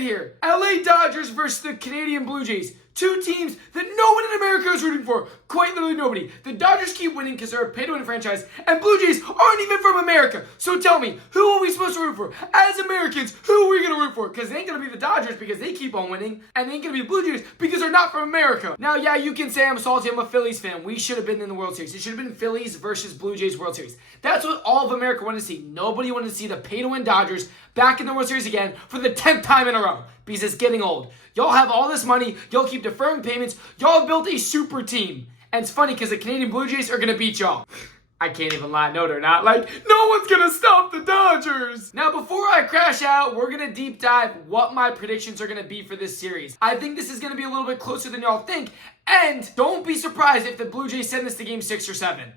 get here. LA Dodgers versus the Canadian Blue Jays. Two teams that no one in America is rooting for. Quite literally nobody. The Dodgers keep winning because they're a pay-to-win franchise, and Blue Jays aren't even from America. So tell me, who are we supposed to root for? As Americans, who are we going to root for? Because it ain't going to be the Dodgers because they keep on winning, and it ain't going to be the Blue Jays because they're not from America. Now, yeah, you can say I'm salty. I'm a Phillies fan. We should have been in the World Series. It should have been Phillies versus Blue Jays World Series. That's what all of America wanted to see. Nobody wanted to see the pay-to-win Dodgers back in the World Series again for the 10th time in a row because it's getting old. Y'all have all this money. Y'all keep deferring payments. Y'all have built a super team. And it's funny because the Canadian Blue Jays are going to beat y'all. I can't even lie. No, they're not. Like, no one's going to stop the Dodgers. Now, before I crash out, we're going to deep dive what my predictions are going to be for this series. I think this is going to be a little bit closer than y'all think. And don't be surprised if the Blue Jays send this to game 6 or 7.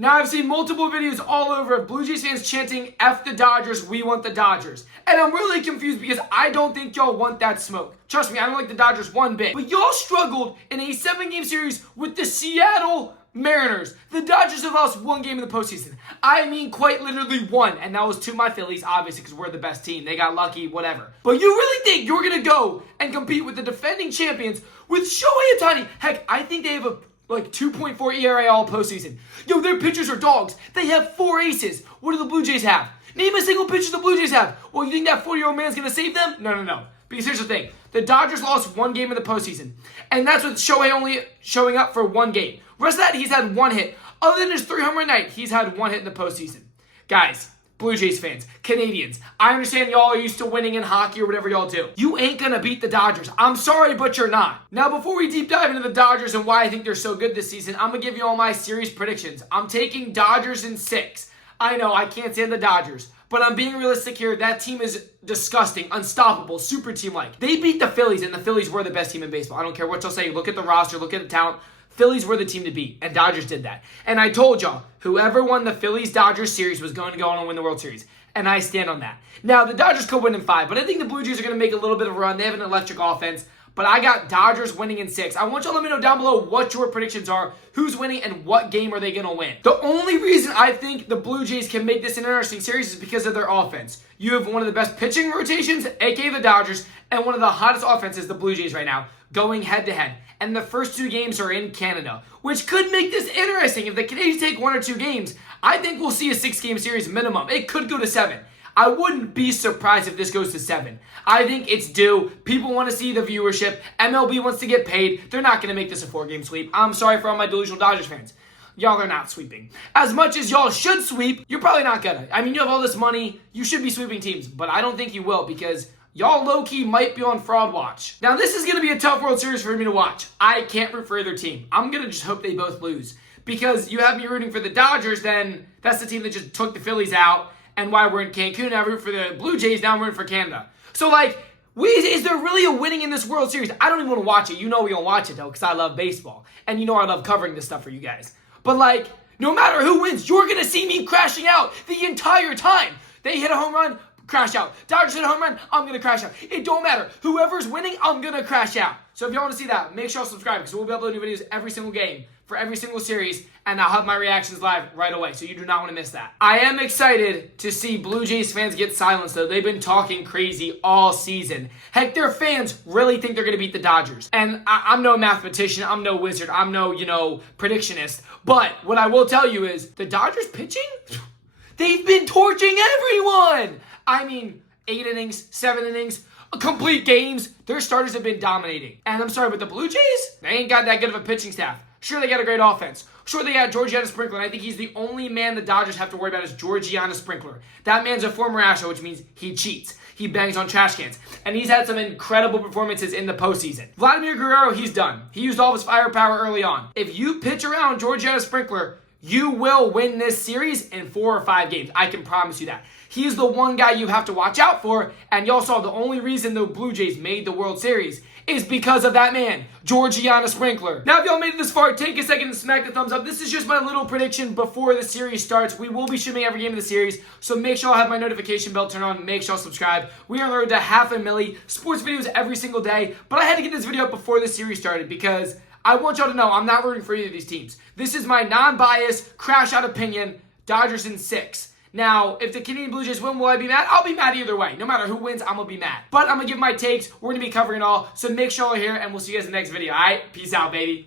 Now, I've seen multiple videos all over of Blue Jays fans chanting, F the Dodgers, we want the Dodgers. And I'm really confused because I don't think y'all want that smoke. Trust me, I don't like the Dodgers one bit. But y'all struggled in a 7-game series with the Seattle Mariners. The Dodgers have lost one game in the postseason. I mean, quite literally one. And that was to my Phillies, obviously, because we're the best team. They got lucky, whatever. But you really think you're going to go and compete with the defending champions with Shohei Ohtani? Heck, I think they have a 2.4 ERA all postseason. Yo, their pitchers are dogs. They have 4 aces. What do the Blue Jays have? Name a single pitcher the Blue Jays have. Well, you think that 40-year-old man's going to save them? No. Because here's the thing. The Dodgers lost one game in the postseason. And that's with Shohei only showing up for one game. Rest of that, he's had one hit. Other than his 3-homer night, he's had one hit in the postseason. Guys, Blue Jays fans, Canadians, I understand y'all are used to winning in hockey or whatever y'all do. You ain't gonna beat the Dodgers. I'm sorry, but you're not. Now, before we deep dive into the Dodgers and why I think they're so good this season, I'm gonna give you all my series predictions. I'm taking Dodgers in 6. I know, I can't stand the Dodgers, but I'm being realistic here. That team is disgusting, unstoppable, super team-like. They beat the Phillies, and the Phillies were the best team in baseball. I don't care what y'all say. Look at the roster, look at the talent. Phillies were the team to beat, and Dodgers did that. And I told y'all, whoever won the Phillies-Dodgers series was going to go on and win the World Series. And I stand on that. Now, the Dodgers could win in 5, but I think the Blue Jays are going to make a little bit of a run. They have an electric offense, but I got Dodgers winning in 6. I want y'all to let me know down below what your predictions are, who's winning, and what game are they going to win. The only reason I think the Blue Jays can make this an interesting series is because of their offense. You have one of the best pitching rotations, aka the Dodgers, and one of the hottest offenses, the Blue Jays right now, going head-to-head. And the first 2 games are in Canada, which could make this interesting. If the Canadians take 1 or 2 games, I think we'll see a 6-game series minimum. It could go to 7. I wouldn't be surprised if this goes to 7. I think it's due. People want to see the viewership. MLB wants to get paid. They're not going to make this a 4-game sweep. I'm sorry for all my delusional Dodgers fans. Y'all are not sweeping. As much as y'all should sweep, you're probably not gonna. I mean, you have all this money. You should be sweeping teams, but I don't think you will because y'all low-key might be on fraud watch. Now, this is going to be a tough World Series for me to watch. I can't root for either team. I'm going to just hope they both lose. Because you have me rooting for the Dodgers, then that's the team that just took the Phillies out. And why we're in Cancun, I root for the Blue Jays, now I'm rooting for Canada. So, is there really a winning in this World Series? I don't even want to watch it. You know we don't watch it, though, because I love baseball. And you know I love covering this stuff for you guys. But, no matter who wins, you're going to see me crashing out the entire time. They hit a home run, crash out. Dodgers hit a home run, I'm going to crash out. It don't matter. Whoever's winning, I'm going to crash out. So if y'all want to see that, make sure you subscribe because we'll be uploading videos every single game for every single series, and I'll have my reactions live right away, so you do not want to miss that. I am excited to see Blue Jays fans get silenced, though. They've been talking crazy all season. Heck, their fans really think they're going to beat the Dodgers. And I'm no mathematician, I'm no wizard, I'm no, predictionist, but what I will tell you is the Dodgers pitching, they've been torching everyone. I mean, 8 innings, 7 innings, complete games. Their starters have been dominating. And I'm sorry, but the Blue Jays, they ain't got that good of a pitching staff. Sure, they got a great offense. Sure, they got Georgiana Sprinkler, and I think he's the only man the Dodgers have to worry about is Georgiana Sprinkler. That man's a former Astro, which means he cheats. He bangs on trash cans. And he's had some incredible performances in the postseason. Vladimir Guerrero, he's done. He used all of his firepower early on. If you pitch around Georgiana Sprinkler, you will win this series in 4 or 5 games. I can promise you that. He's the one guy you have to watch out for, and y'all saw the only reason the Blue Jays made the World Series is because of that man, Georgiana Sprinkler. Now, if y'all made it this far, take a second and smack the thumbs up. This is just my little prediction before the series starts. We will be streaming every game of the series, so make sure I'll have my notification bell turned on. Make sure I'll subscribe. We are on the road to 500,000 sports videos every single day, but I had to get this video up before the series started because I want y'all to know I'm not rooting for either of these teams. This is my non-biased, crash-out opinion, Dodgers in 6. Now, if the Canadian Blue Jays win, will I be mad? I'll be mad either way. No matter who wins, I'm going to be mad. But I'm going to give my takes. We're going to be covering it all. So make sure you're here, and we'll see you guys in the next video. All right? Peace out, baby.